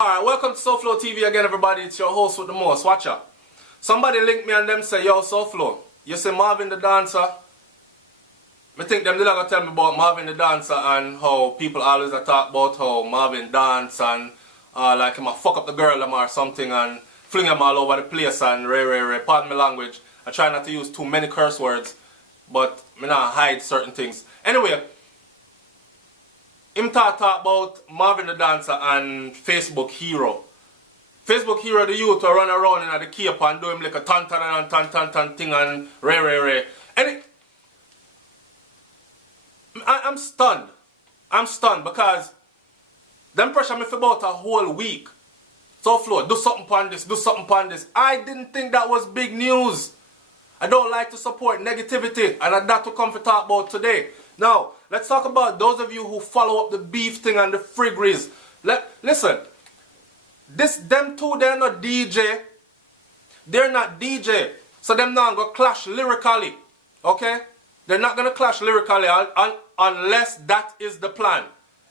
Alright, welcome to SouFLoTV again, everybody. It's your host with the most. Watch out. Somebody linked me and them say, yo, SouFlo, you see Marvin the dancer? I think them did not tell me about Marvin the dancer and how people always talk about how Marvin dance and like him a fuck up the girl or something and fling him all over the place and pardon my language. I try not to use too many curse words, but I not hide certain things. Anyway, him talk about Marvin the dancer and Facebook hero. Facebook hero, the youth will run around in the cape and do him like a tan thing and ray. And I'm stunned. I'm stunned because them pressure me for about a whole week. SouFlo, do something upon this, do something upon this. I didn't think that was big news. I don't like to support negativity, and that will come to talk about today. Now, let's talk about those of you who follow up the beef thing and the friggeries. Listen, them two, they're not DJ. They're not DJ. So them not going to clash lyrically. Okay? They're not going to clash lyrically unless that is the plan.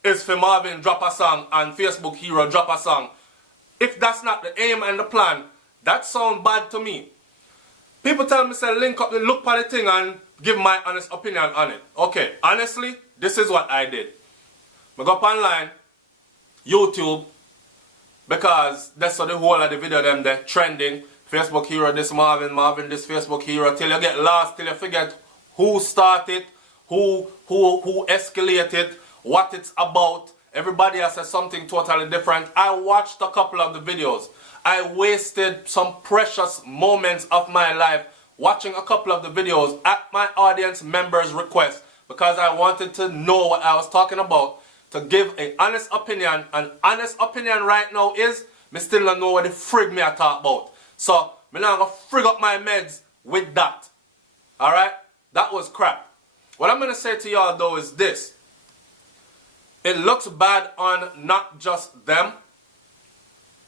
Is for Marvin drop a song and Facebook hero drop a song. If that's not the aim and the plan, that sounds bad to me. People tell me, say, link up, look at the thing and give my honest opinion on it. Okay, honestly, this is what I did. I go up online, YouTube, because that's what the whole of the video them there trending. Facebook hero this Marvin this Facebook hero, till you get lost, till you forget who started, who escalated, what it's about. Everybody has said something totally different. I watched a couple of the videos. I wasted some precious moments of my life watching a couple of the videos at my audience members' request because I wanted to know what I was talking about, to give an honest opinion. An honest opinion right now is, me still don't know what the frig me I talk about. So, me not gonna frig up my meds with that. Alright? That was crap. What I'm gonna say to y'all though is this. It looks bad on not just them,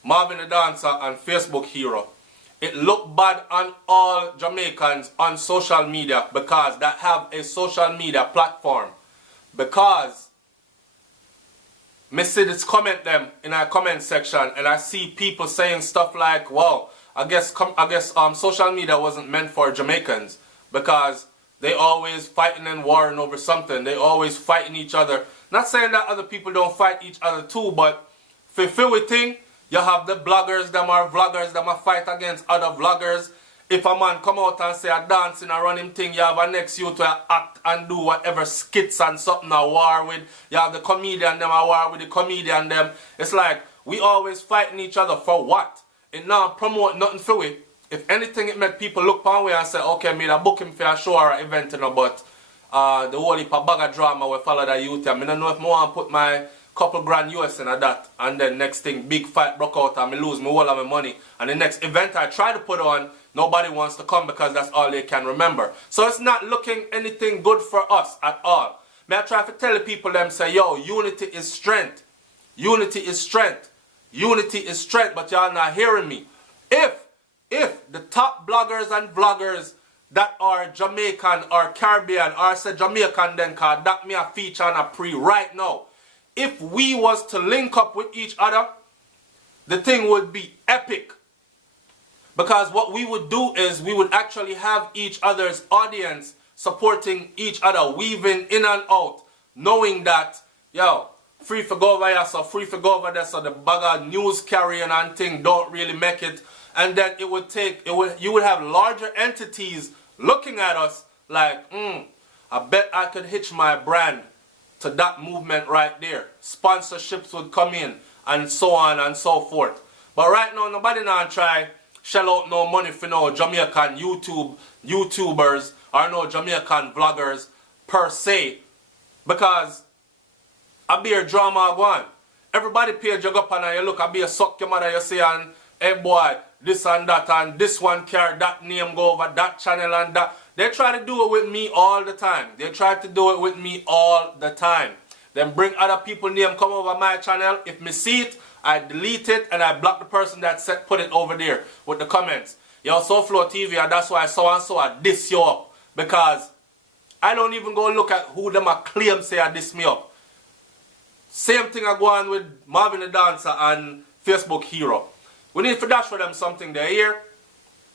Marvin the dancer and Facebook hero. It looked bad on all Jamaicans on social media because that have a social media platform. Because me see this comment them in our comment section and I see people saying stuff like, well, I guess social media wasn't meant for Jamaicans because they always fighting and warring over something. They always fighting each other. Not saying that other people don't fight each other too, but for we think, you have the bloggers, them are vloggers, them are fight against other vloggers. If a man come out and say a dancing and run him thing, you have a next you to act and do whatever skits and something a war with. You have the comedian, them a war with the comedian, them. It's like, we always fighting each other for what? It now promote nothing for we. If anything, it make people look upon we and say, okay, me da book him for a show or an event, you know, but the whole heap of bag of drama will follow the youth. I don't know if I want to put my couple grand US in that, and then next thing, big fight broke out and me lose me all of my money. And the next event I try to put on, nobody wants to come because that's all they can remember. So it's not looking anything good for us at all. May I try to tell the people them say, yo, unity is strength. Unity is strength. Unity is strength, but y'all not hearing me. If the top bloggers and vloggers that are Jamaican or Caribbean or say Jamaican then, cause that me a feature on a pre right now. If we was to link up with each other, the thing would be epic. Because what we would do is we would actually have each other's audience supporting each other, weaving in and out, knowing that, yo, free for go over here, so free for go over there, so the bag of news carrying and thing don't really make it. And then you would have larger entities looking at us like, I bet I could hitch my brand to that movement right there. Sponsorships would come in and so on and so forth. But right now, nobody now try shell out no money for no Jamaican YouTubers or no Jamaican vloggers per se. Because I be a drama going. Everybody pay jug up and you look, I be a suck your mother, you say, and hey boy, this and that, and this one carry that name go over that channel and that. They try to do it with me all the time. They try to do it with me all the time. Then bring other people's name come over my channel. If me see it, I delete it and I block the person that put it over there with the comments. Yo, SouFLoTV, and that's why so and so I diss you up. Because I don't even go look at who them a claim say I diss me up. Same thing I go on with Marvin the dancer and Facebook hero. We need to dash for them something there here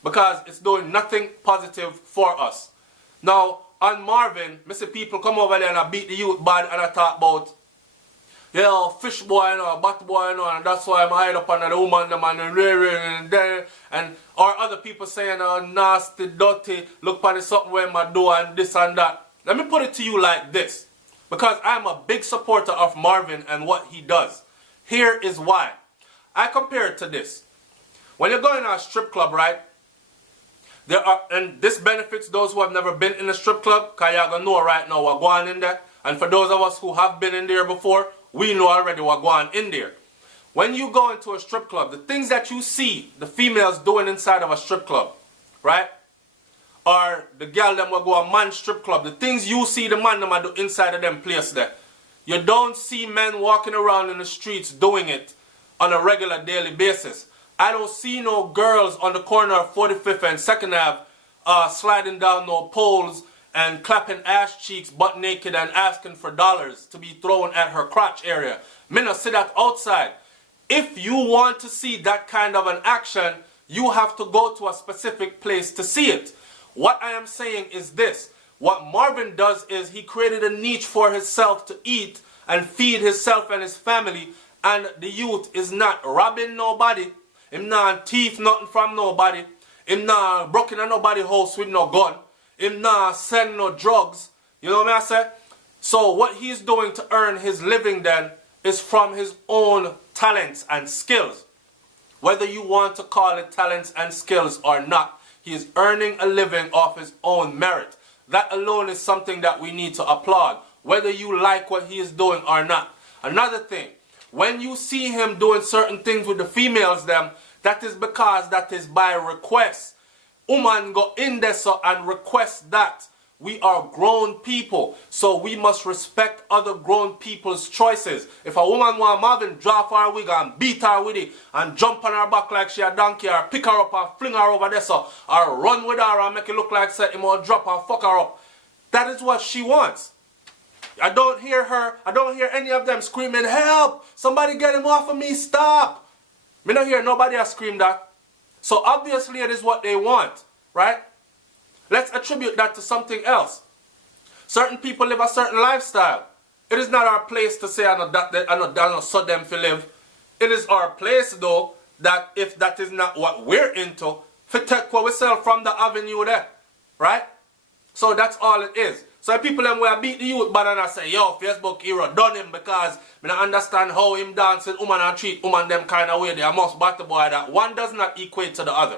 because it's doing nothing positive for us. Now, on Marvin, I see people come over there and I beat the youth bad and I talk about, yeah, fish boy, you know, bat boy, you know, and that's why I'm hide up under the woman, the man, and there, and or other people saying, oh, nasty, dirty, look for something where I do and this and that. Let me put it to you like this, because I'm a big supporter of Marvin and what he does. Here is why. I compare it to this. When you're going to a strip club, right, there are, and this benefits those who have never been in a strip club, because you're going to know right now we're going in there. And for those of us who have been in there before, we know already we're going in there. When you go into a strip club, the things that you see the females doing inside of a strip club, right? Or the girl them will go a man strip club, the things you see the man them do inside of them place there. You don't see men walking around in the streets doing it on a regular daily basis. I don't see no girls on the corner of 45th and 2nd Ave sliding down no poles and clapping ass cheeks butt naked and asking for dollars to be thrown at her crotch area. Me not see that outside. If you want to see that kind of an action, you have to go to a specific place to see it. What I am saying is this. What Marvin does is he created a niche for himself to eat and feed himself and his family, and the youth is not robbing nobody. Him not thief nothing from nobody. Him not broken in nobody's house with no gun. Him not selling no drugs. You know what I say? So what he's doing to earn his living then is from his own talents and skills. Whether you want to call it talents and skills or not, he is earning a living off his own merit. That alone is something that we need to applaud, whether you like what he is doing or not. Another thing, when you see him doing certain things with the females them, that is because that is by request. Woman go in there so and request that. We are grown people, so we must respect other grown people's choices. If a woman want Marvin drop her wig and beat her with it and jump on her back like she a donkey, or pick her up and fling her over there so, or run with her and make it look like set him or drop her, fuck her up. That is what she wants. I don't hear any of them screaming, help, somebody get him off of me, stop. Me not hear nobody has screamed that. So obviously it is what they want, right? Let's attribute that to something else. Certain people live a certain lifestyle. It is not our place to say, I know so them to live. It is our place though, that if that is not what we're into, to take what we sell from the avenue there, right? So that's all it is. So people them will beat the youth bad and I say, yo, Facebook hero done him because I don't understand how him dance with woman and treat woman them kind of way. They must battle boy that. One does not equate to the other.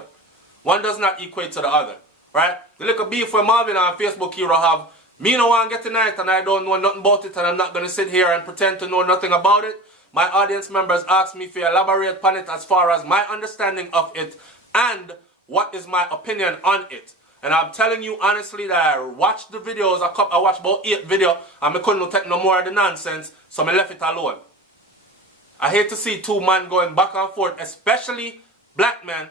One does not equate to the other. Right? The little beef for Marvin and Facebook hero have, me no one get tonight and I don't know nothing about it and I'm not going to sit here and pretend to know nothing about it. My audience members ask me to elaborate on it as far as my understanding of it and what is my opinion on it. And I'm telling you honestly that I watched the videos, I watched about 8 videos and I couldn't take no more of the nonsense, so I left it alone. I hate to see two men going back and forth, especially black men,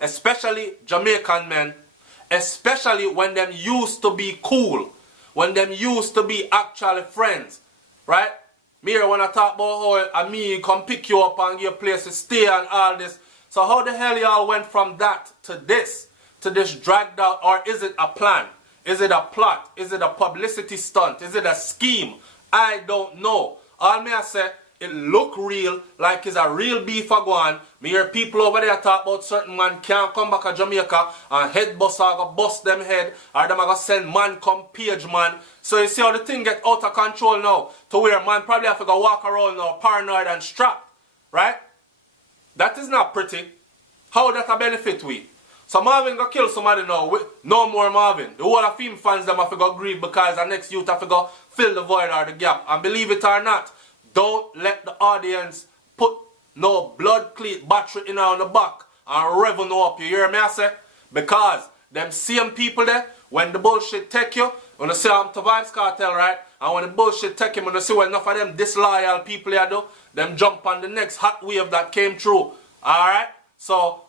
especially Jamaican men, especially when them used to be cool, when them used to be actually friends, right? Me here when I talk about how me come pick you up and give you a place to stay and all this. So how the hell y'all went from that to this dragged out, or is it a plan? Is it a plot? Is it a publicity stunt? Is it a scheme? I don't know. All me I say, it look real, like it's a real beef a go on. Me hear people over there talk about certain man can't come back to Jamaica and head bust or go bust them head, or them a go send man come page man. So you see how the thing get out of control now, to where man probably have to go walk around now paranoid and strapped, right? That is not pretty. How that a benefit we? So Marvin go kill somebody now, no more Marvin. The whole of film fans them have to go grieve because the next youth have to go fill the void or the gap. And believe it or not, don't let the audience put no blood cleat battery in on the back and revenue up, you hear me I say? Because them same people there, when the bullshit take you, when you see I'm to Vibes Cartel, right? And when the bullshit take you, when you see what enough of them disloyal people here do, them jump on the next hot wave that came through. Alright? So,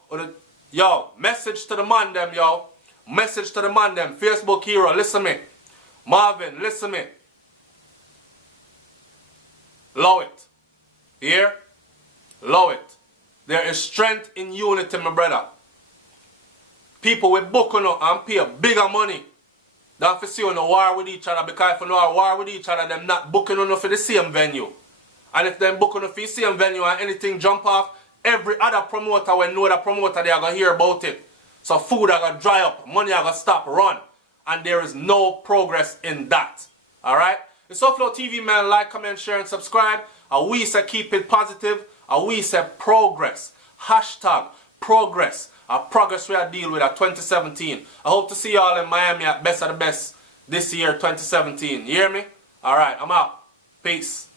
yo, message to the man them, yo. Message to the man them. Facebook hero, listen me. Marvin, listen me. Low it. Here? Low it. There is strength in unity, my brother. People will book on and pay bigger money than for see on a war with each other, because if you know a war with each other, them not booking on for the same venue. And if them booking on for the same venue and anything jump off, every other promoter will know that promoter, they are going to hear about it. So food are going to dry up, money are going to stop run. And there is no progress in that. Alright? The SouFLoTV, man, like, comment, share, and subscribe. And we say keep it positive. And we say progress. Hashtag progress. Progress we are dealing with at 2017. I hope to see y'all in Miami at Best of the Best this year, 2017. You hear me? Alright, I'm out. Peace.